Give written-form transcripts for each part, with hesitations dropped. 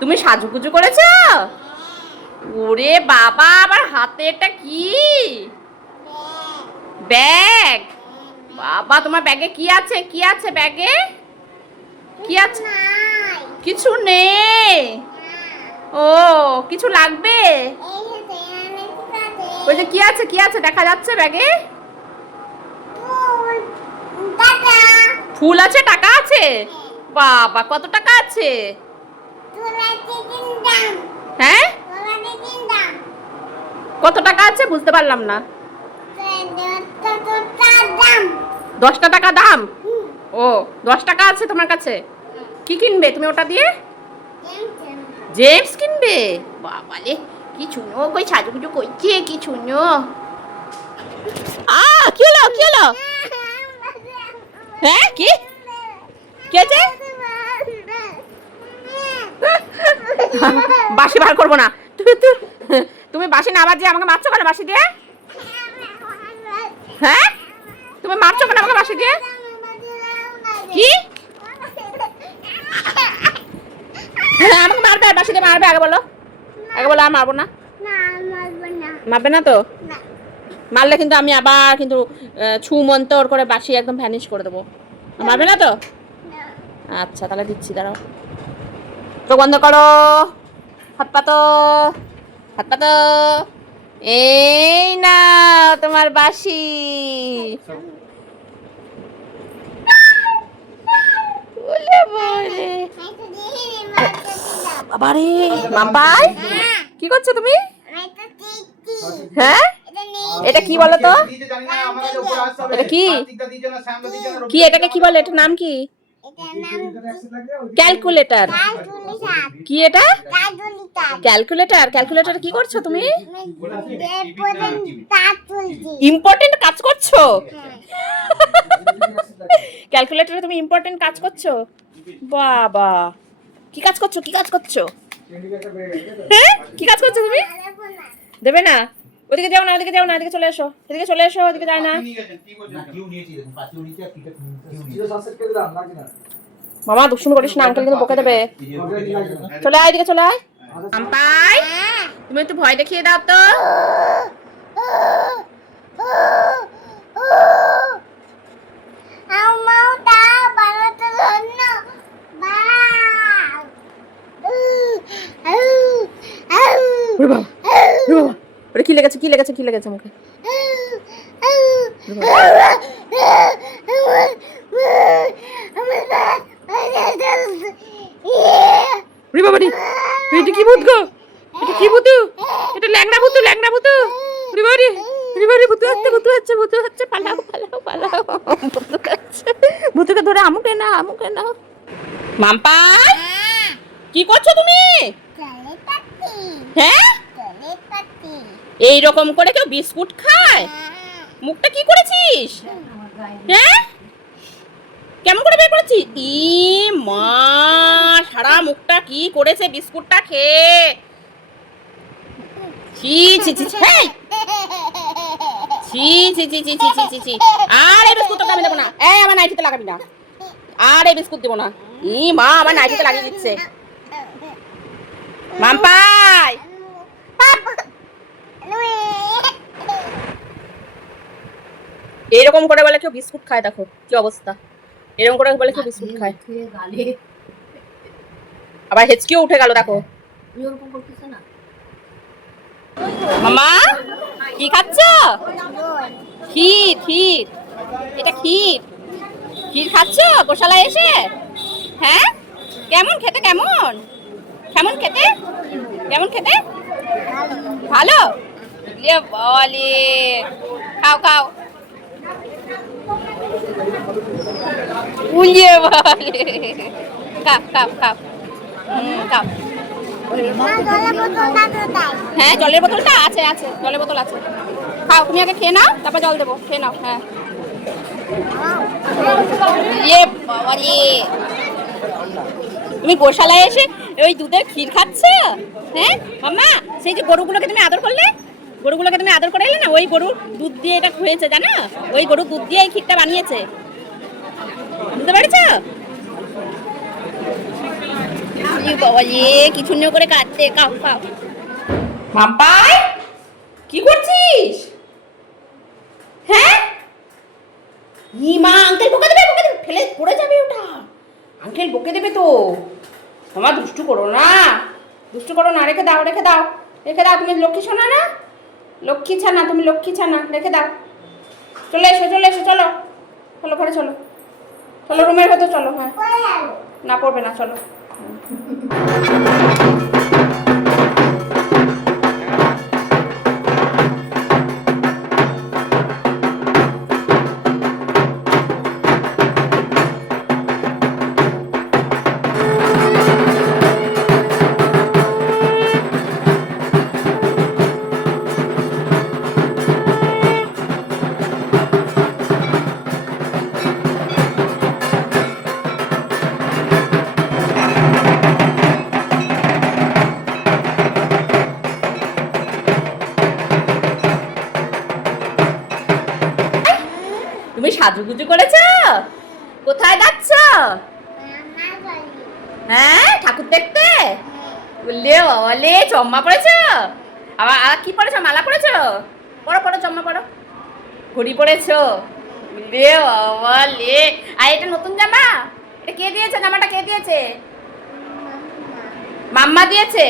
তুমি সাজুগুজু করেছো? ওরে বাবা, আবার হাতে এটা কি? ব্যাগ। বাবা, তোমার ব্যাগে কি আছে? কি আছে ব্যাগে? কি আছে? কিছু নেই। ও, কিছু লাগবে? ওই যে কি আছে, কি আছে দেখা যাচ্ছে ব্যাগে? ফুল আছে, টাকা আছে? বাবা, কত টাকা আছে? হ্যাঁ, কত টাকা আছে বুঝতে পারলাম না। 10টা টাকা দাম? ও, 10 টাকা আছে তোমার কাছে। কি কিনবে তুমি ওটা দিয়ে? জেমস কিনবে? বাবা রে, কি শুনো কই সাজুগুজু করছে, কি শুনো? কি হলো, কি হলো? হ্যাঁ, কি কি আছে? বাঁশি বার করবো না। তুমি বাঁশি না বাজিয়ে আমাকে মারছো কেন বাঁশি দিয়ে? হ্যাঁ, তুমি মারছো কেন আমাকে বাঁশি দিয়ে? কি? হ্যাঁ, আমাকে মারবে আর বাঁশি দিয়ে মারবে? আগে বলো, আগে বলো। আর মারবো না। মারবে না তো? মারলে কিন্তু আমি আবার কিন্তু ছু মন্তর করে বাঁশি একদম ভ্যানিশ করে দেবো। মারবে না তো? আচ্ছা, তাহলে দিচ্ছি, দাঁড়াও। চোখ বন্ধ করো, হাত পাতো, হাত পাতো। এই না তোমার বাঁশি। বাবারে, মাম্পাই কি করছো তুমি? হ্যাঁ, এটা কি বলো তো? এটা কি? কি এটাকে কি বলে? এটার নাম কি? ক্যালকুলেটর। কি এটা? ক্যালকুলেটর। ক্যালকুলেটর কি করছো তুমি? ইম্পর্টেন্ট কাজ করছো? ক্যালকুলেটরে তুমি ইম্পর্টেন্ট কাজ করছো? বাবা, কি কাজ করছো? কি কাজ করছো? হ্যাঁ, কি কাজ করছো তুমি? দেবে না? ওদিকে যাও না, ওদিকে যাও না, এদিকে চলে এসো, এদিকে চলে এসো, ওদিকে যায় না। মামা দুষ্টুমি করিস না, আঙ্কেল কিন্তু বকে দেবে। চলে আয়, এদিকে চলে আয়। মাম্পাই, তুমি একটু ভয় দেখিয়ে দাও তো। ওরে কি লেগেছে, কি লেগেছে, কি লেগেছে মুখে? এটা কি ভূত গো? এটা কি ভূত? এটা ল্যাংড়া ভূত, ল্যাংড়া ভূত। ভূত হচ্ছে, পালাও, পালাও, পালাও। ভূতকে ধরে আমুকে না, আমুকে না। মাম্পাই, কি করছো তুমি? হ্যাঁ, এইরকম করে কেউ বিস্কুট খায়? মুখটা কি করেছিস? হ্যাঁ, কেমন করে বের করেছিস? ই মা, সারা মুখটা কি করেছে বিস্কুটটা খেয়ে। ছি ছি ছি ছি, ছি ছি ছি ছি ছি ছি ছি। আর এই বিস্কুট তোকে আমি দেবো না। এই আমার নাইটিতে লাগাবি না। আর এই বিস্কুট দেবো না। ই মা, আমার নাইটিতে লাগিয়ে দিচ্ছে। মাম্পাই, এরকম করে বলে কেউ বিস্কুট খায়? দেখো কি অবস্থা। এরকম করে বলে কেউ বিস্কুট খায়? আবার হেঁচকিও উঠে গেল, দেখো। মামা, কি খাচ্ছ? ক্ষীর, ক্ষীর। এটা ক্ষীর, ক্ষীর খাচ্ছ গোশালায় এসে? হ্যাঁ, কেমন খেতে? কেমন কেমন খেতে? কেমন খেতে? ভালো? বলে খাও, খাও। উলিয়ে বলে খাও, খাও, খাও, খাও। হ্যাঁ, জলের বোতলটা আছে, আছে, জলের বোতল আছে। খাও, তুমি আগে খেয়ে নাও, তারপর জল দেবো, খেয়ে নাও। হ্যাঁ, বাবা রে, তুমি গোশালায় এসে ওই দুধের ক্ষীর খাচ্ছ? হ্যাঁ মাম্মা, সেই যে গরুগুলোকে তুমি আদর করলে, গরুগুলোকে তুমি আদর করে এলে না, ওই গরুর দুধ দিয়ে এটা হয়েছে, জানো? ওই গরুর দুধ দিয়ে এই ক্ষীরটা বানিয়েছে, বুঝতে পেরেছ? বাবা রে কি সুন্দর করে কাটতে কাউ কাউ। মাম্পাই কি করছিস? হ্যাঁ মা আঙ্কেল বকে দেবে ফেলে পড়ে যাবে ওটা। আঙ্কেল বকে দেবে তো। তোমার দুষ্টু করো না রেখে দাও তুমি লক্ষ্মী ছানা না, লক্ষ্মী ছানা তুমি লক্ষ্মী ছানা রেখে দাও। চলে এসো চলো ঘরে চলো রুমের ভেতর চলো। হ্যাঁ না পড়বে না চলো। তুমি সাজুগুজু করেছো? কোথায় যাচ্ছ? হ্যাঁ ঠাকুর দেখতে? বললে বাবালে চম্মা পড়েছ? আবার আর কি পড়েছো? মালা পড়েছো? পড়ো চম্মা পড়ো। ঘড়ি পড়েছো? বললে বাবালে। আর এটা নতুন জামা? এটা কে দিয়েছে? জামাটা কে দিয়েছে? মাম্মা দিয়েছে?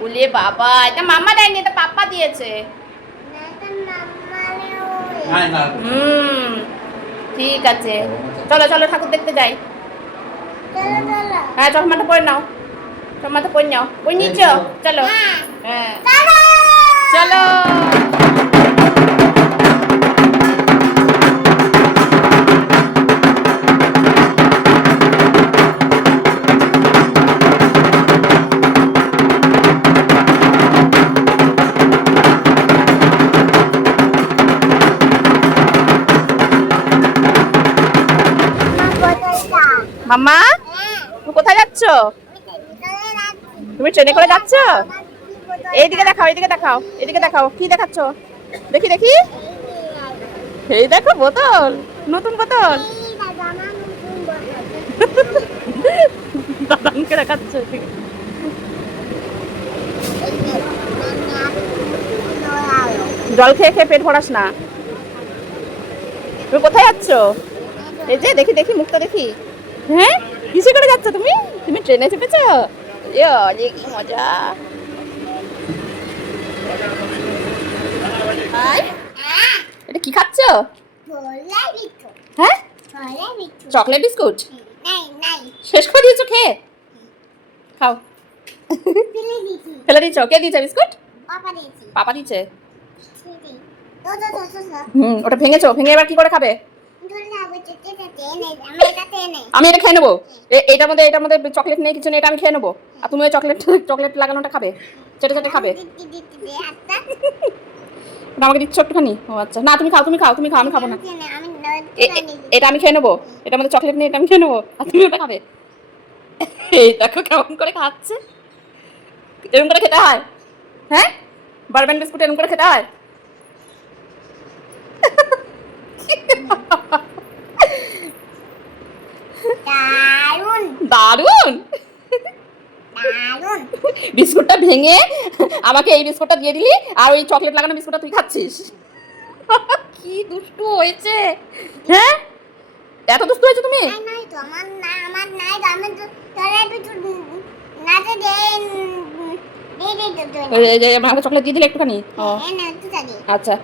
বলে বাবা এটা মাম্মা দেয়নি, এটা পাপ্পা দিয়েছে। ঠিক আছে চলো ঠাকুর দেখতে যাই। হ্যাঁ চশমাটা পরে নাও, পরে নিচ্ছ? চলো হ্যাঁ চলো। মাম্মা তুমি কোথায় যাচ্ছ? তুমি ট্রেনে করে যাচ্ছ? এইদিকে দেখাও কি দেখাচ্ছ? দেখি এই দেখো বোতল, নতুন বোতল। দাদাকে দেখাচ্ছ? জল খেয়ে পেট ভরাস না। তুমি কোথায় যাচ্ছ? এই যে দেখি মুখটা দেখি। হ্যাঁ কিসে করে যাচ্ছ তুমি ট্রেনে চেপেছ? কি মজা। এটা কি খাচ্ছ? হ্যাঁ চকলেট বিস্কুট শেষ করে দিয়েছো খেয়ে? খাও। ফেলে দিয়েছ? কে দিয়েছে বিস্কুট? পাপা দিয়েছে। ওটা ভেঙে এবার কি করে খাবে? আমি এটা খেয়ে নেবো। এটার মধ্যে চকলেট নেই, কিছু নেই, এটা আমি খেয়ে নেবো। আর তুমি ওই চকলেট লাগানোটা খাবে, চেটে খাবে। আমাকে দিচ্ছ একটুখানি? ও আচ্ছা না তুমি খাও আমি খাবো না। এটা আমি খেয়ে নেবো, এটার মধ্যে চকলেট নেই, এটা আমি খেয়ে নেবো আর তুমি ওটা খাবে। এই দেখো কেমন করে খাচ্ছে। এরকম করে খেতে হয়? হ্যাঁ বারবেন বিস্কুট এরকম করে খেতে হয়? দারুন বিস্কুটটা ভেঙে আমাকে এই বিস্কুটটা দিয়ে দিলি, আর ওই চকলেট লাগানো বিস্কুটটা তুই খাচ্ছিস। কি দুষ্টু হয়েছে। হ্যাঁ এত দুষ্টু হয়েছে তুমি? আমাকে চকলেট দিয়ে দিলে একটুখানি? আচ্ছা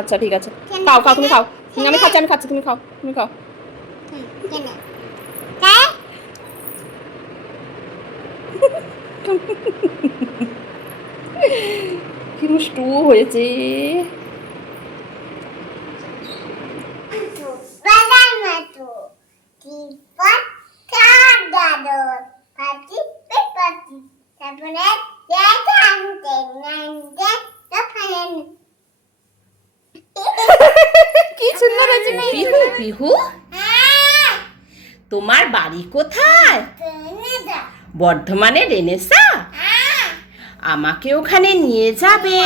আচ্ছা ঠিক আছে খাও তুমি খাও। আমি খাচ্ছি তুমি খাও কি দুষ্টু হয়েছে। কি সুন্দর হয়েছে। পিহু তোমার বাড়ি কোথায়? বর্ধমানে রেনেসা? আমাকে ওখানে নিয়ে যাবে?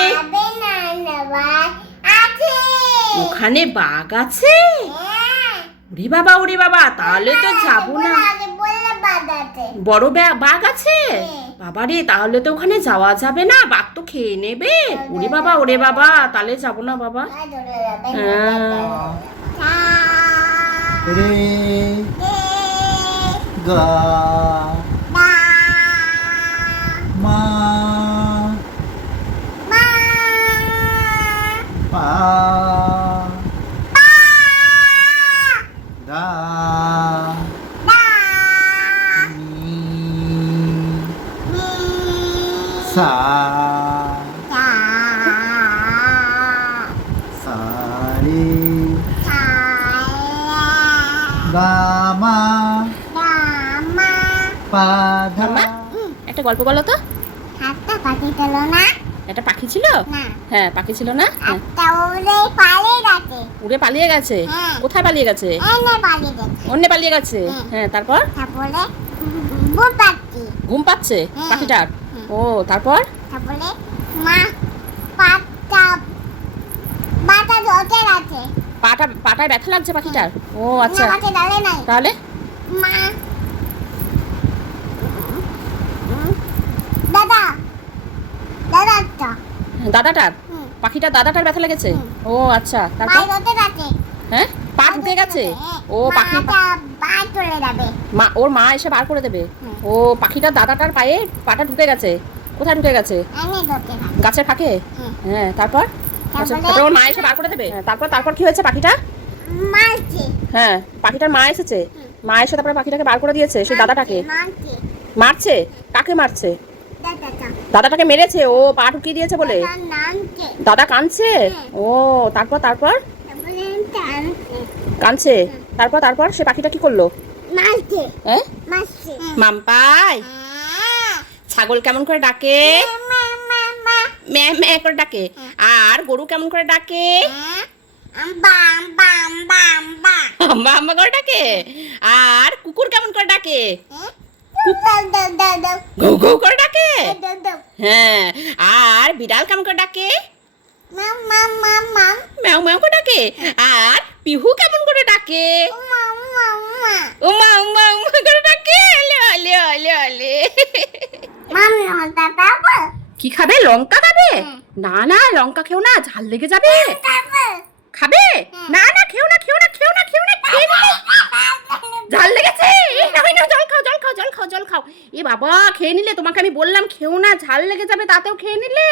ওখানে বাঘ আছে? ওরে বাবা তাহলে তো যাবো না। বড় বাঘ আছে? বাবা রে, তাহলে তো ওখানে যাওয়া যাবে না, বাঘ তো খেয়ে নেবে। ওরে বাবা, তাহলে যাবো না বাবা। রে গা মা পা দা মি সা সা রে গা মা পা ধা। একটা গল্প বলো তো। একটা পাখি ছিল না? একটা পাখি ছিল? হ্যাঁ, পাখি ছিল না? একটা উড়ে পালিয়ে গেছে। উড়ে পালিয়ে গেছে? হ্যাঁ। কোথায় পালিয়ে গেছে? এনে পালিয়ে গেছে। অন্য পালিয়ে গেছে? হ্যাঁ, তারপর? তারপরে ঘুম পাচ্ছে। ঘুম পাচ্ছে হ্যাঁ। পাখিটার? ও, তারপর? তারপরে মা পাটা বাটা জোটে আছে। পাটায় ব্যথা লাগছে পাখিটার? ও আচ্ছা, না কাছে ডালে নাই। তাহলে? মা দাদা দাদাটা দাদাটার? পাখিটার দাদাটার ব্যথা লেগেছে? ও আচ্ছা, তারপর? পায়ে জোটে আছে। হ্যাঁ, পা ঢুকে গেছে? ও পাখি পা চলে যাবে। ওর মা এসে বার করে দেবে? ও পাখিটার দাদাটার পায়ে পাটা ঢুকে গেছে? কোথায় ঢুকে গেছে? এনে জোটে না। গাছের ফাঁকে? হ্যাঁ, তারপর? তারপর ওর মা এসে বার করে দেবে? তারপর কি হয়েছে পাখিটা? মারছে। হ্যাঁ, পাখিটার মা এসেছে? মা এসে তারপরে পাখিটাকে বার করে দিয়েছে সেই দাদাটাকে? মারছে। মারছে? কাকে মারছে? দাদাটা দাদাটাকে মেরেছে ও পা ঢুকিয়ে দিয়েছে বলে? তার নামছে। দাদা কাঁদছে? ও, তারপর? তারপরে টানছে। কাঁদছে? তারপর সে পাখিটা কি করলো? মারছে। হ্যাঁ, মারছে। মাম্পাই ছাগল কেমন করে ডাকে? ম্যা ম্যা করে ডাকে। আর গরু কেমন করে ডাকে? বাম বাম বাম বাম। আম্মা আম্মা করে ডাকে। আর কুকুর কেমন করে ডাকে? ঘৌ ঘৌ করে ডাকে। হ্যাঁ, আর বিড়াল কেমন করে ডাকে? ম্যাও ম্যাও করে ডাকে। আর পিহু কেমন করে ডাকে? উমা উমা উমা করে ডাকে। লে লে লে। কি খাবে? লঙ্কা খাবে? না না, লঙ্কা খেও না, ঝাল লেগে যাবে। খাবে? না না, খেও না খেয়ে নিলে। ঝাল লেগেছে? না, জল খাও। এ বাবা, খেয়ে নিলে, তোমাকে আমি বললাম খেও না, ঝাল লেগে যাবে, তাতেও খেয়ে নিলে।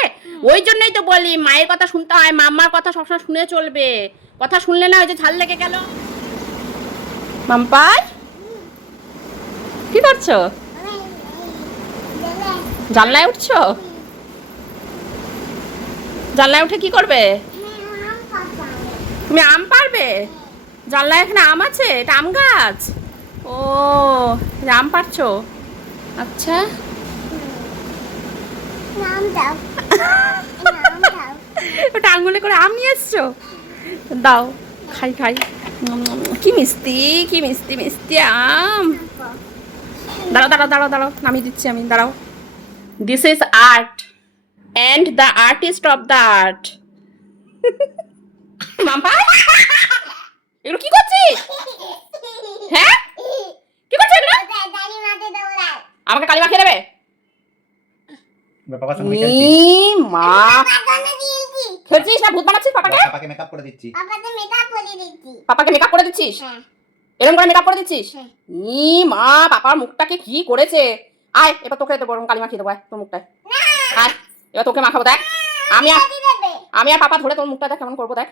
ওই জন্যই তো বলি মায়ের কথা শুনতে হয়, মাম্মার কথা সবসময় শুনে চলবে। কথা শুনলে না, ওই যে ঝাল লেগে গেল। মাম্পাই কি করছো? জানলায় উঠছো? জানলায় উঠে কি করবে? তুমি আম পারবে? জানলায় এখানে আম আছে? এটা আম গাছ? ও, আম পারছো? আচ্ছা, ওটা আঙুলে করে আম নিয়ে এসছো? দাও, খাই। কি মিষ্টি আম। দাঁড়াও, নামিয়ে দিচ্ছি আমি, দাঁড়াও। This is art and the artist of the art. Mampa, এগুলো কি করছিস? হ্যাঁ, কি করছিস এগুলো? আমাকে কালি মাখিয়ে দেবে? বাবার সঙ্গে খেলছি। মা, খেলছিস না ভূত বানাচ্ছিস পাপাকে? পাপাকে মেকআপ করে দিচ্ছি। পাপাকে মেকআপ করে দিচ্ছিস? এরকম করে মেকআপ করে দিচ্ছিস? মা, পাপার মুখটাকে কি করেছে। আয়, এবার তোকে দেবো, কালি মাখিয়ে দেবো। আয় তোর মুখটায়, আয় এবার তোকে মাখাবো। দেখ, আমি আর পাপা ধরে তোর মুখটা দেখ কেমন করবো। দেখ,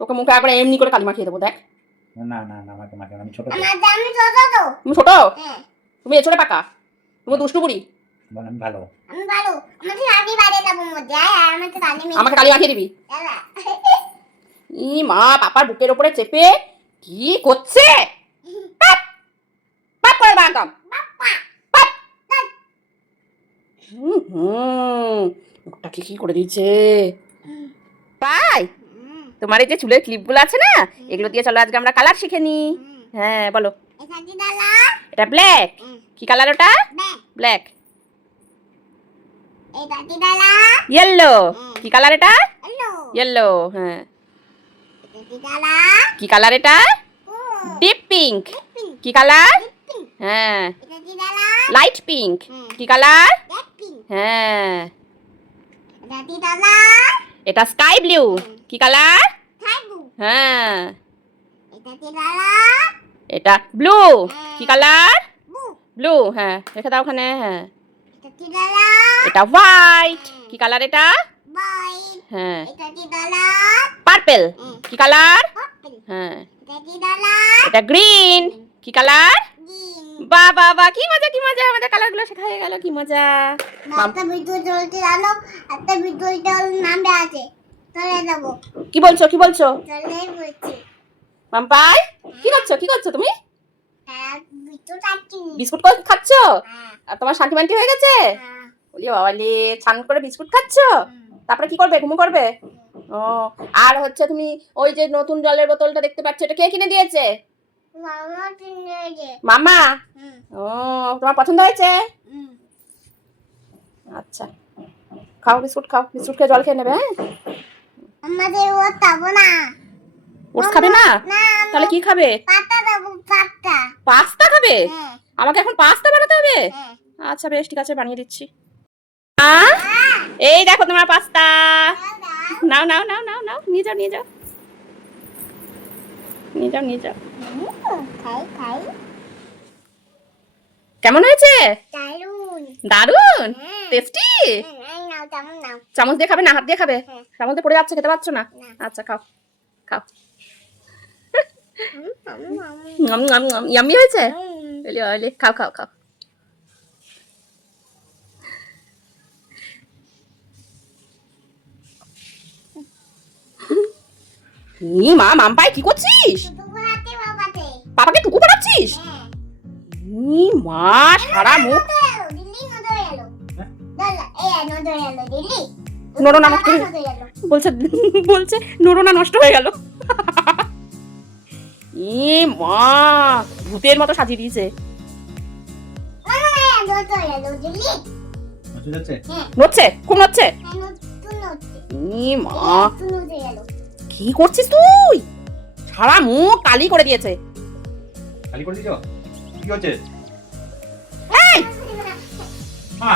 তোকে মুখে একবার এমনি করে কালি মাখিয়ে দেবো। দেখ, না আমাকে মাখে, আমি ছোট। তুমি ছোট? তুমি এ ছোট পাকা, তুমি দুষ্টু বুড়ি। আমি ভালো। আমাকে কালি মাখিয়ে দিবি? মা, পাপার বুকের উপরে চেপে কি করছে? একদম মুখটাকে কি করে দিয়েছে। পাই, তোমার এই যে চুলের ক্লিপগুলো আছে না, এগুলো দিয়ে চলো আজকে আমরা কালার শিখে নি। হ্যাঁ, বলো। এটা ব্ল্যাক। কি কালার ওটা? ব্ল্যাক। ইয়েলো। কি কালার এটা? ইয়েলো। হ্যাঁ, কি কালার এটা? Deep pink. কি কালার? পিঙ্ক হ্যাঁ এটা কি কালার লাইট পিঙ্ক হুম। কি কালার রেড পিঙ্ক হ্যাঁ এটা কি কালার এটা স্কাই ব্লু কি কালার স্কাই ব্লু হ্যাঁ এটা কি কালার এটা ব্লু কি কালার ব্লু ব্লু হ্যাঁ রেখে দাও ওখানে হ্যাঁ এটা কি কালার এটা হোয়াইট কি কালার এটা হোয়াইট হ্যাঁ এটা কি কালার পার্পল কি কালার পার্পল হ্যাঁ এটা কি কালার এটা গ্রিন কি কালার গ্রিন বাহ বাহ বাহ কি মজা আমাদের কালারগুলো শেখা হয়ে গেল কি মজা একটা ভিডিও চলতে জানো একটা ভিডিও চল নামে আছে চলে যাবো কি বলছো চলে বলছি মাম্পাই কি করছো তুমি হ্যাঁ ভিডিও চাচ্ছি বিস্কুট খাচ্ছ হ্যাঁ আর তোমার শান্তি বান্টি হয়ে গেছে হ্যাঁ বলি বাবালে ছান করে বিস্কুট খাচ্ছ তারপরে কি করবে ঘুমো করবে ও আর হচ্ছে তুমি ওই যে নতুন জলের বোতলটা দেখতে পাচ্ছ এটা কে কিনে দিয়েছে মামা কিনে যে মামা ও তোমার পছন্দ হয়েছে আচ্ছা খাও বিস্কুট খেয়ে জল খেয়ে নেবে হ্যাঁ আমাদের ও খাবো না ওটস খাবে না না তাহলে কি খাবে পাতা দেবো পাতা পাস্তা খাবে হ্যাঁ আমাকে এখন পাস্তা বানাতে হবে হ্যাঁ আচ্ছা বেশ ঠিক আছে বানিয়ে দিচ্ছি এই দেখো তোমার পাস্তা নাও নিয়ে যাও খাই খাই কেমন হয়েছে দারুন দারুন হ্যাঁ। টেস্টি নাও তেমন নাও চামচ দিয়ে খাবে না হাত দিয়ে খাবে হ্যাঁ। চামচ দিয়ে পড়ে যাচ্ছে খেতে পারছো না না। আচ্ছা খাও হুম। ইয়াম্মি হয়েছে এলে খাও মা মাম্পাই কি করছিস টুকু হাতে বাবাতে পাপাকে টুকু পড়াচ্ছিস হ্যাঁ মা সারা মুখ দিল্লি নদরে এলো দাদা নদরে এলো দিল্লি নড়ো না নষ্ট হয়ে নদরে এলো বলছে নড়ো না নষ্ট হয়ে গেল মা ভূতের মতো সাজিয়ে দিয়েছে নদরে এলো দিল্লি বুঝতে যাচ্ছে হ্যাঁ নড়ছে খুব নড়ছে তুই নদরে মা তুই নদরে এলো কি করছিস তুই সারা মুখ কালি করে দিয়েছে খালি করে দিছো কি হচ্ছে এই মা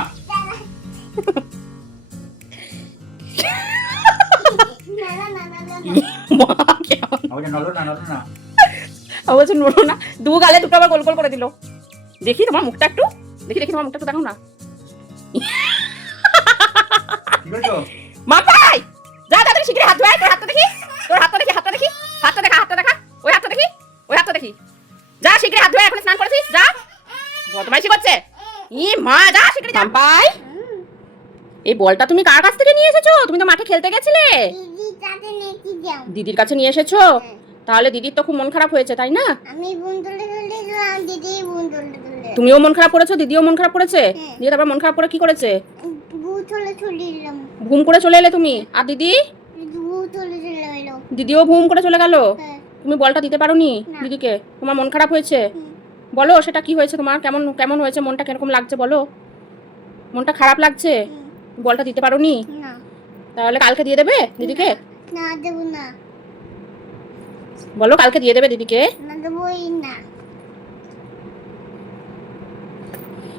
মা কেমন আমাকে নড়ো না বলছে নড়ো না দু গালে দুটো আবার গোল গোল করে দিল দেখি তোমার মুখটা একটু দেখো না কি করছো মা পাই যা তাড়াতাড়ি শিগগিরই হাত ধোয় তোর হাতটা দেখি হাতটা দেখা ওই হাতটা দেখি যা শিগগিরই হাত ধোয় এখন স্নান করেছিস যা বদমাইশি করছে মা যা শিগগিরই যা পাই এই বলটা তুমি কার কাছ থেকে নিয়ে এসেছো তুমি তো মাঠে খেলতে গেছিলে দিদি তাতে নেকি যাও দিদির কাছে নিয়ে এসেছো তাহলে দিদির তো খুব মন খারাপ হয়েছে তাই না আমি বুন্দুলে দিলাম দিদি বুন্দুলে তুমিও মন খারাপ করেছো দিদিও মন খারাপ করেছে হ্যাঁ। দিয়ে তারপর মন খারাপ করে কি করেছে বুতলে চলে দিলাম ঘুম করে চলে এলে তুমি আর দিদি বুতলে চলে এলো দিদিও ঘুম করে চলে গেল হ্যাঁ তুমি বলটা দিতে পারোনি না। দিদিকে তোমার মন খারাপ হয়েছে বলো সেটা কি হয়েছে তোমার কেমন হয়েছে মনটা কিরকম লাগছে বলো মনটা খারাপ লাগছে বলটা দিতে পারোনি না তাহলে কালকে দিয়ে দেবে দিদিকে না দেবো না বলো কালকে দিয়ে দেবে দিদিকে না দেবোই না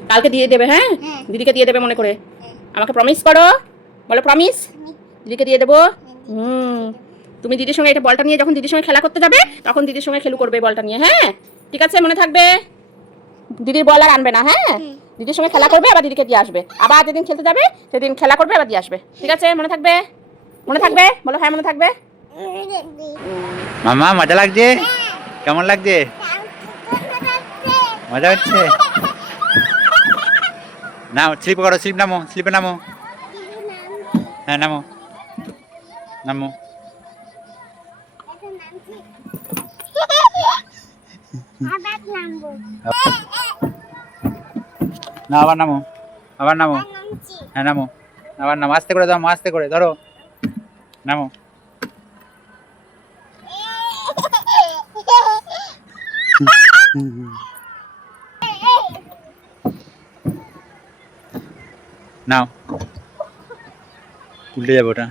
কালকে দিয়ে দেবে হ্যাঁ হ্যাঁ দিদিকে দিয়ে দেবে মনে করে হ্যাঁ। আমাকে প্রমিস করো বলো প্রমিস দিদিকে দিয়ে দেবো তুমি দিদির সঙ্গে এটা বলটা নিয়ে যখন দিদির সঙ্গে খেলা করতে যাবে তখন দিদির সঙ্গে খেলু করবে বলটা নিয়ে হ্যাঁ ঠিক আছে মনে থাকবে দিদির বল আর আনবে না হ্যাঁ দিদির সঙ্গে খেলা করবে আবার দিদিকে দিয়ে আসবে আবার যেদিন খেলতে যাবে সেদিন খেলা করবে আবার দিয়ে আসবে ঠিক আছে মনে থাকবে বলো হ্যাঁ মনে থাকবে মামা মজা লাগছে কেমন লাগছে মজা হচ্ছে নাও স্লিপে নামো হ্যাঁ নামো না আবার নামো হ্যাঁ নামো আবার নামো আস্তে করে দাও আস্তে করে ধরো নামো নাও উল্টে যাবে ওটা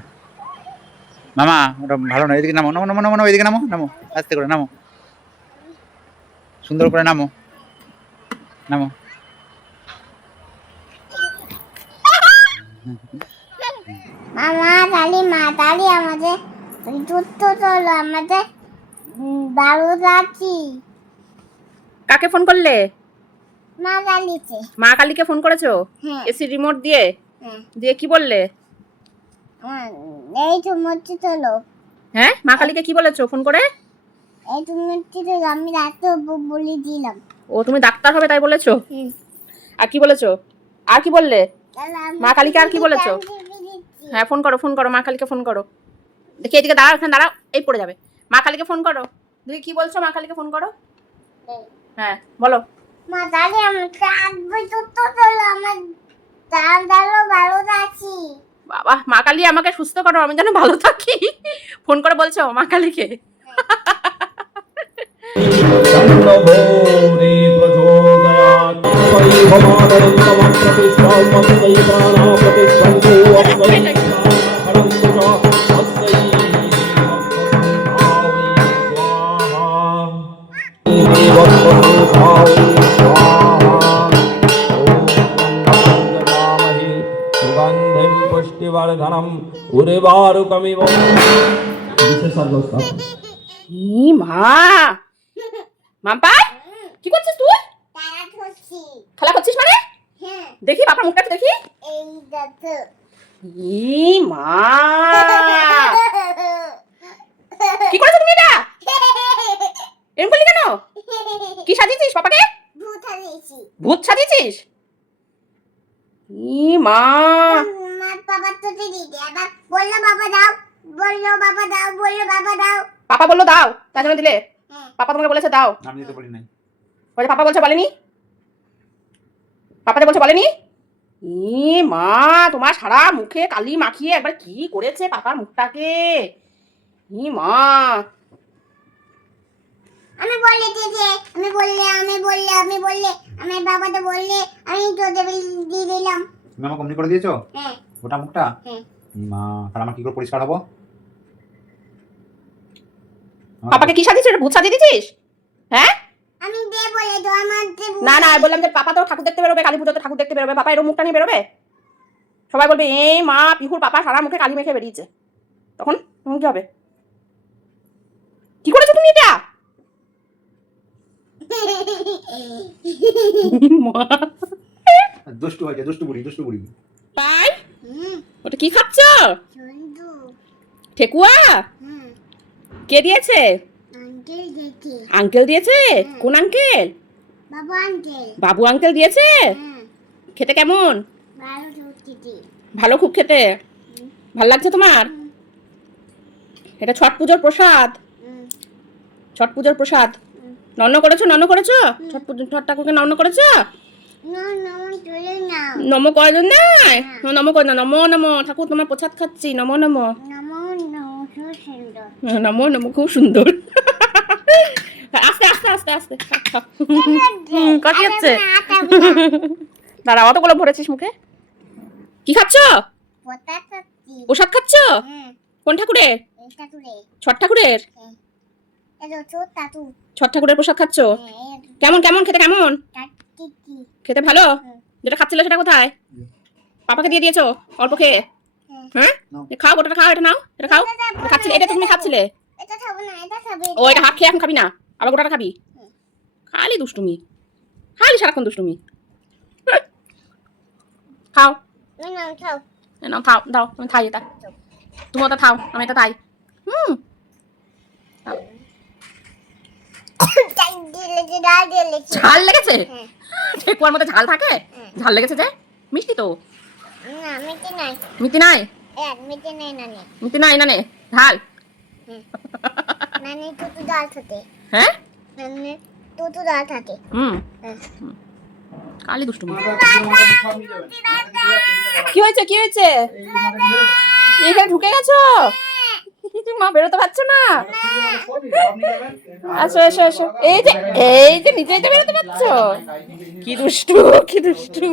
মামা ওটা ভালো না এদিকে নামো এদিকে নামো আস্তে করে নামো সুন্দর করে নামো নামো। মা তালি আমাদের যুদ্ধ চলো আমাদের বারো যাচ্ছি। কাকে ফোন করলে? মা তালিছে। মা কালীকে ফোন করেছো? হ্যাঁ। এসি রিমোট দিয়ে? হ্যাঁ। দিয়ে কি বললে? এই তো মূর্তি চলো। হ্যাঁ, মা কালীকে কি বলেছো ফোন করে? এই তো মূর্তি চলো, আমি রাতে বলে দিলাম। ও তুমি ডাক্তার হবে তাই বলেছো? আর কি বলেছো? আর কি বললে? মা কালীকে আর কি বলেছো? হ্যাঁ ফোন করো মা কালীকে ফোন করো। দেখি এদিকে দাঁড়াও, এখানে দাঁড়াও, এই পড়ে যাবে। মা কালীকে ফোন করো। দেখি কি বলছো, মা কালীকে ফোন করো। হ্যাঁ বলো। মা তালি আমাকে আসবে যুদ্ধ চলো, আমার দাঁড়ো বারো যাচ্ছি। বাবা, মা কালী আমাকে সুস্থ করো, আমি যেন ভালো থাকি। ফোন করে বলছো মা কালীকে? चन्द्रभूरि प्रचोदयात् वैभवादयं तमं प्रतिष्ठामस्यै प्राणाप्रतिष्ठन्तु अस्यै हरन्तु च अस्यै भक्तसङ्घावै स्वाहा भक्तसङ्घावै स्वाहा ॐ जगामहि सुगन्धिं पुष्टिवर्धनम् उर्वारुकमिव विशेषाग्रस्ता ই মা, মাম্পা কি করছিস তুই? তারা ধরছি। খেলা করছিস মানে? হ্যাঁ। দেখি বাবার মুখটা একটু দেখি। এই দেখো। ই মা, কি করেছো তুমি এটা? এরকম করলি কেন? কি সাজিয়েছিস পাপাকে? ভূত হারিয়েছি। ভূত সাজিয়েছিস? ই মা, আমার বাবা তো দিদি আবার বললো বাবা দাও, বললো বাবা দাও, বললো বাবা দাও। পাপা বললো দাও, তার জন্য দিলে? হ্যাঁ। পাপা তোমাকে বলেছে দাও? আমি দিতে বলি নাই। বলে পাপা বলছে বলেনি? পাপা যে বলছে বলেনি? ই মা, তোমার সারা মুখে কালি মাখিয়ে একবার কি করেছে পাপার মুখটাকে। ই মা, আমি বললে দিদি, আমি বাবা তো বললে আমি তোদের দিয়ে দিলাম। তুমি আমাকে অমনি করে দিয়েছো হ্যাঁ। ওটা মুখটা? হ্যাঁ। মা, তাহলে আমার কি করে পরিষ্কার হবো? পাপাকে কি সাজিয়েছিস? ভূত সাজিয়ে দিয়েছিস? হ্যাঁ? আমি দে বলে তো আমার না না, বললাম যে পাপা তো ঠাকুর দেখতে বেরোবে, কালী পুজোতে ঠাকুর দেখতে বেরোবে, পাপা এরকম মুখটা নিয়ে বেরোবে? সবাই বলবে এই মা, পিহুর পাপা সারা মুখে কালি মেখে বেরিয়েছে। তখন তখন কি হবে? কি করেছো তুমি এটা? মা, দুষ্টু হয়েছে, দুষ্টু বুড়ি। পাই হুম, ওটা কি খাচ্ছ? চন্দু। ঠেকুয়া? হুম, কে দিয়েছে? আঙ্কেল দেখি। আঙ্কেল দিয়েছে? কোন আঙ্কেল? বাবা আঙ্কেল। বাবু আঙ্কেল দিয়েছে? হ্যাঁ, খেতে কেমন? ভালো সত্যি। ভালো খুব খেতে? ভাল লাগছে তোমার? এটা ছট পুজোর প্রসাদ। ছট পুজোর প্রসাদ নন্ন করেছো? ছট ঠাকুরকে নন্ন করেছো? না না চলে না। নম কয়জন নাই? নম কর না, নম নম ঠাকুর তোমার প্রসাদ খাচ্ছি, নম নম। নমো নমো সুন্দর। নম নম খুব সুন্দর। আস্তে আস্তে আস্তে আস্তে কাশি হচ্ছে। দাঁড়া, অতগুলো ভরেছিস মুখে। কি খাচ্ছ? পতা সত্যি। প্রসাদ খাচ্ছ? হ্যাঁ, কোন ঠাকুরের? এটা তুলে। ছট ঠাকুরের? এটা ছোট তাতু। ছট ঠাকুরের প্রসাদ খাচ্ছ? হ্যাঁ, কেমন কেমন খেতে কেমন? টাটি। খেতে ভালো? যেটা খাচ্ছিলে সেটা কোথায়? পাপাকে দিয়ে দিয়েছো অল্প খেয়ে? হ্যাঁ, খাও, গোটাটা খাও, এটা নাও, এটা খাও। খাচ্ছিলে, এটা তুমি খাচ্ছিলে? এটা খাবো না, এটা খাবে। ও, এটা হাফ খেয়ে এখন খাবি না, আবার গোটাটা খাবি? খালি দুষ্টুমি, খালি সারাক্ষণ দুষ্টুমি। খাও, না খাও। নাও খাও, দাও আমি খাই এটা। তুমি ওটা খাও, আমি এটা খাই। ঝাল লেগেছে? ঠেকুয়ার মধ্যে ঝাল থাকে? ঝাল লেগেছে যে? মিষ্টি তো। না মিটি নাই। মিষ্টি নাই? মিটি নাই নানি। মিষ্টি নাই না নে, ঝাল। নানি টুটু ডাল থাকে। হ্যাঁ, নানি টুটু ডাল থাকে। কালি দুষ্টুমি। কি হয়েছে, কি হয়েছে? এখানে ঢুকে গেছো? মা বেরোতে পারছো না? আসো এসো এসো, এই যে নিচে বেরোতে পারছো? কি দুষ্টু, কি দুষ্টু।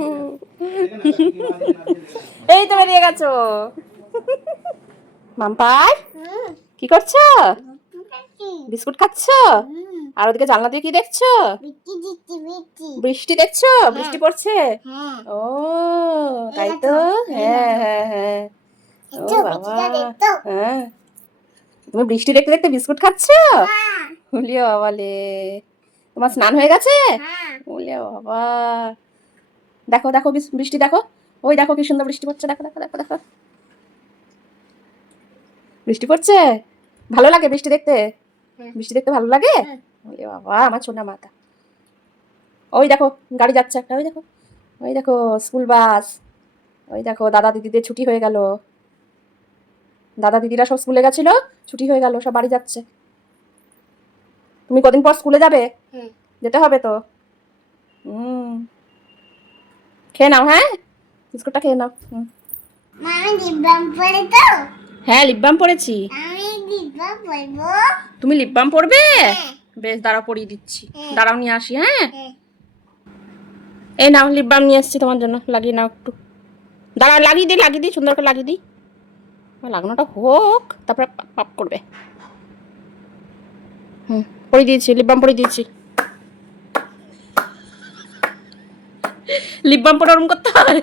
এই তো বেরিয়ে গেছো। মাম্পাই কি করছো? বিস্কুট খাচ্ছ? আর ওদিকে জানলা দিয়ে কি দেখছো? বৃষ্টি দেখছো? বৃষ্টি পড়ছে? ও তাই তো। হ্যাঁ হ্যাঁ হ্যাঁ। ও বাবা, হ্যাঁ তুমি বৃষ্টি দেখতে দেখতে বিস্কুট খাচ্ছ? বলিও বাবালে, তোমার স্নান হয়ে গেছে? বলিও বাবা, দেখো দেখো বৃষ্টি দেখো, ওই দেখো কি সুন্দর বৃষ্টি পড়ছে, দেখো দেখো দেখো দেখো বৃষ্টি পড়ছে। ভালো লাগে বৃষ্টি দেখতে? বৃষ্টি দেখতে ভালো লাগে? ওরে বাবা আমার ছোনা মাথা। ওই দেখো গাড়ি যাচ্ছে একটা, ওই দেখো, ওই দেখো স্কুল বাস, ওই দেখো দাদা দিদিদের ছুটি হয়ে গেল, দাদা দিদিরা সব স্কুলে গেছিল, ছুটি হয়ে গেল, সব বাড়ি যাচ্ছে। তুমি কদিন পর স্কুলে যাবে? যেতে হবে তো। খেয়ে নাও, হ্যাঁ বিস্কুটটা খেয়ে নাও। হ্যাঁ লিপ বাম পরেছি। তুমি লিপ বাম পরবে? বেশ দাঁড়াও পরিয়ে দিচ্ছি, দাঁড়াও নিয়ে আসি। হ্যাঁ এই নাও লিপ বাম নিয়ে এসেছি তোমার জন্য, লাগিয়ে নাও একটু। দাঁড়াও লাগিয়ে দিই সুন্দর করে লাগিয়ে দিই, লাগানোটা হোক তারপরে পাপ করবে। পরিয়ে দিয়েছি, লিপ বাম পরিয়ে দিয়েছি। লিপ বাম পরে ওরম করতে হয়?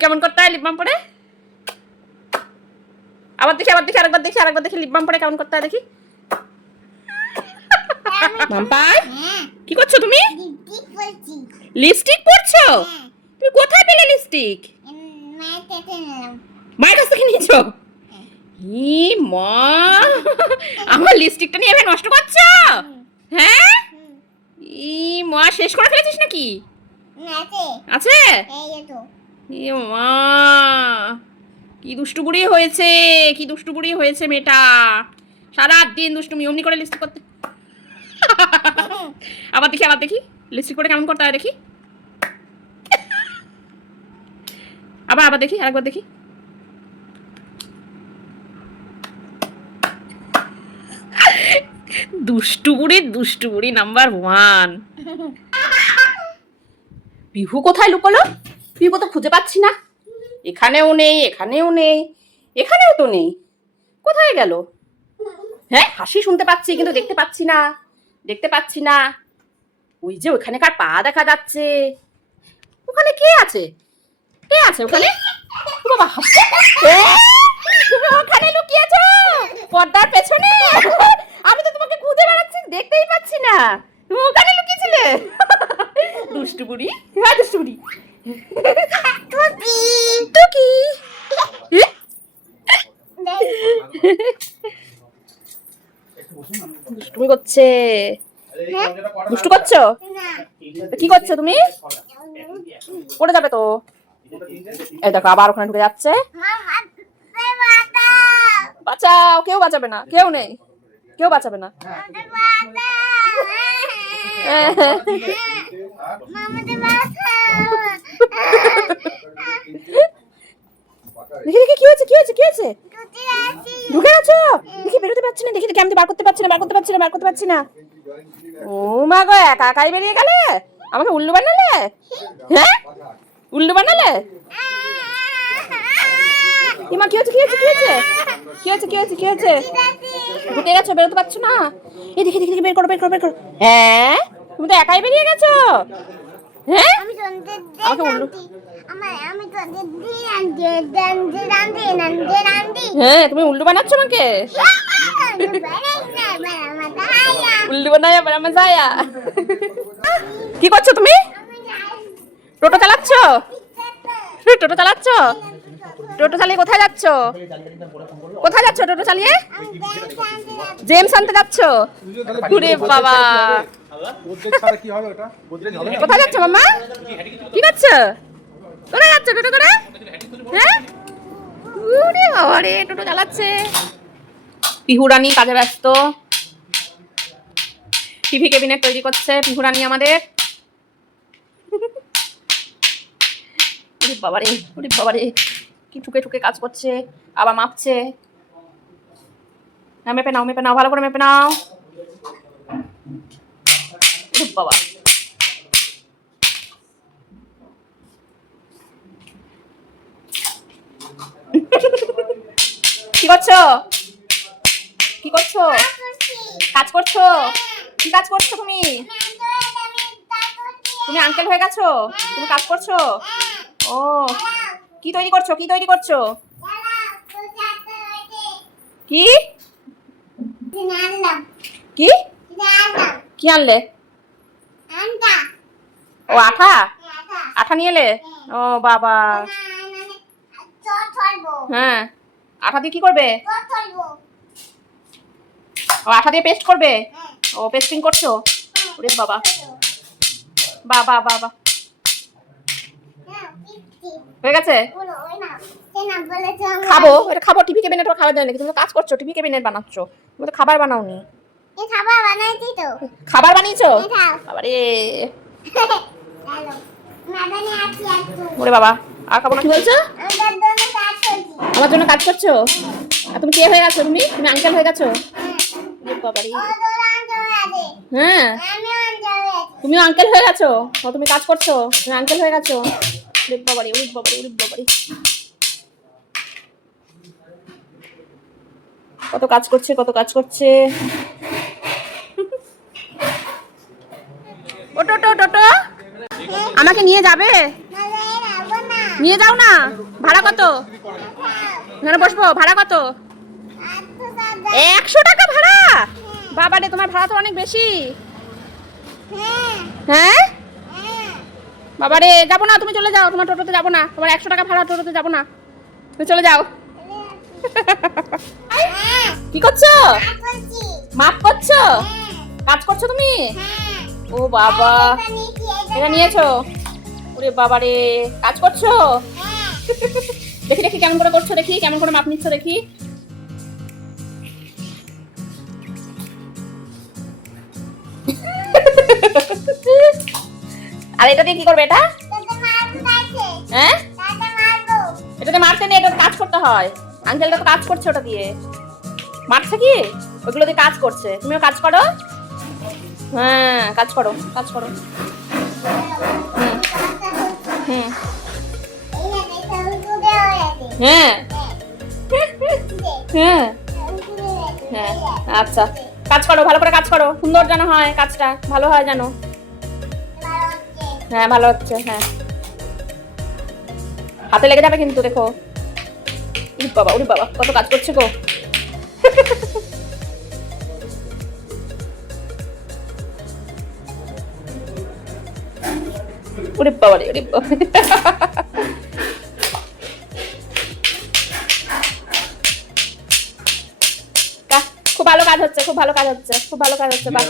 কেমন করতে হয় লিপ বাম পরে? আবার দেখি আরেকবার দেখি লিপ বাম পরে কেমন করতে হয় দেখি। মাম্পাই কি করছো তুমি? লিপস্টিক পরছো? তুমি কোথায় পেলে লিপস্টিক? মায়ের কাছ থেকে নিয়েছো? ই মা, আমার লিপস্টিকটা নিয়ে এভাবে নষ্ট করছো? হ্যাঁ ই মা, শেষ করে ফেলেছিস নাকি? আছে? ই মা, কি দুষ্টু বুড়ি হয়েছে, কি দুষ্টু বুড়ি হয়েছে মেয়েটা, সারাদিন দুষ্টুমি অমনি করে লিপস্টিক করতে। আবার দেখি লিপস্টিক করে কেমন করতে হয় দেখি। আবার দেখি, আরেকবার দেখি। দুষ্টু বুড়ি নাম্বার 1। পিহু কোথায় লুকোলো? পিহু তো খুঁজে পাচ্ছি না, এখানেও নেই, এখানেও তো নেই, কোথায় গেল? হ্যাঁ হাসি শুনতে পাচ্ছি কিন্তু দেখতে পাচ্ছি না। ওই যে ওখানেকার পা দেখা যাচ্ছে, ওখানে কে আছে ওখানে? বাবা হাসছে, তুমি ওখানে লুকিয়েছো পর্দার পেছনে? আমি তো তোমাকে খুঁজে বেড়াচ্ছি, দেখতেই পাচ্ছি না, তুমি ওখানে লুকিয়েছিলে। দুষ্টু বুড়ি, হ্যাঁ দুষ্টু বুড়ি। টুকি দুষ্টুমি করছে, দুষ্টু করছো? কি করছো তুমি? পড়ে যাবে তো। এই দেখো আবার ওখানে ঢুকে যাচ্ছে। বাঁচাও, কেউ বাঁচাবে না, কেউ নেই, কেউ বাঁচাবে না। দেখি কি হয়েছে? ঢুকে আছো? দেখি বেরোতে পারছি না, দেখি আমি তো বার করতে পারছি না। ও মা গো, একাই বেরিয়ে গেলে, আমাকে উল্লু বানালে? হ্যাঁ উল্লু বানালে? ইমা কি হয়েছে? ঢুকে গেছো, বেরোতে পারছো না? এই দেখি বের করো। হ্যাঁ তুমি তো একাই বেরিয়ে গেছো। হ্যাঁ আমাকে উল্লু, হ্যাঁ তুমি উল্লু বানাচ্ছ আমাকে। উল্লু বানায়া বানামা যায়া। কি করছো তুমি? টোটো চালাচ্ছ? টোটো চালিয়ে কোথায় যাচ্ছ টোটো চালিয়ে? জেমস আনতে যাচ্ছ? ঘুরে বাবা, কোথায় যাচ্ছ মাম্মা? কি করছো? কোথায় যাচ্ছ টোটো করে? হ্যাঁ ঘুরে বাবা রে, টোটো চালাচ্ছে। পিহু রানী কাজে ব্যস্ত, টিভি ক্যাবিনেট তৈরি করছে পিহু রানী আমাদের। ওরে বাবারে কি ঠুকে কাজ করছে, আবার মাপছে। মেপে নাও, ভালো করে মেপে নাও। বাবা কি করছো? কাজ করছো? কি কাজ করছো তুমি? তুমি আঙ্কেল হয়ে গেছো? তুমি কাজ করছো? ও, কি তৈরি করছো? কি তৈরি করছো? কি কি কি আনলে? ও আঠা, আঠা নিয়ে এলে? ও বাবা, হ্যাঁ আঠা দিয়ে কি করবে? ও আঠা দিয়ে পেস্ট করবে? ও পেস্টিং করছো? ওরে বাবা, বাবা বাবা, হয়ে গেছে? খাবো, এটা খাবো। টিভি ক্যাবিনেট খাবার দেয় নাকি? তুমি তো কাজ করছো, টিভি ক্যাবিনেট বানাচ্ছো, তুমি তো খাবার বানাওনি। খাবার বানিয়েছো? বাবারে, ওরে বাবা, আর খাবো না। কি বলছো? আমার জন্য কাজ করছো? আর তুমি কে হয়ে গেছো? তুমি তুমি আঙ্কেল হয়ে গেছো? বাবারে, হ্যাঁ তুমিও আঙ্কেল হয়ে গেছো? ও তুমি কাজ করছো, তুমি আঙ্কেল হয়ে গেছো? ওরে বাবারে, ওরে বাবারে, ওরে বাবারে, কত কাজ করছে, কত কাজ করছে। ওটো টো টোটো, আমাকে নিয়ে যাবে? নিয়ে যাও না। ভাড়া কত? এখানে বসবো, ভাড়া কত? 100 টাকা ভাড়া? বাবারে, তোমার ভাড়া তো অনেক বেশি। হ্যাঁ বাবারে, যাবো না, তুমি চলে যাও, তোমার টোটোতে যাবো না, তোমার 100 টাকা ভাড়া টোটোতে যাবো না, তুমি চলে যাও। কি করছো? মাপ করছো? কাজ করছো তুমি? ও বাবা, এটা নিয়েছো? ওরে বাবারে, কাজ করছো? দেখি দেখি কেমন করে করছো, দেখি কেমন করে মাপ নিচ্ছ, দেখি। আর এটা দিয়ে কি করবে? এটা হ্যাঁ, এটাতে মারতে নেই, এটা কাজ করতে হয়। আঙ্কেলটা তো কাজ করছে ওটা দিয়ে। মারছে কি? ওগুলো দিয়ে কাজ করছে। তুমিও কাজ করো। হ্যাঁ কাজ করো, কাজ করো। হুম, হ্যাঁ হ্যাঁ হ্যাঁ, আচ্ছা কাজ করো, ভালো করে কাজ করো, সুন্দর যেন হয়, কাজটা ভালো হয় যেন। হ্যাঁ ভালো হচ্ছে, হ্যাঁ হাতে লেগে যাবে কিন্তু, দেখো। উরি বাবা, উরি বাবা, কত কাজ করছে গো। উরি বাবা রে, উরি বাবা। খুব ভালো কাজ হচ্ছে, খুব ভালো কাজ হচ্ছে, খুব ভালো কাজ হচ্ছে। বাহ,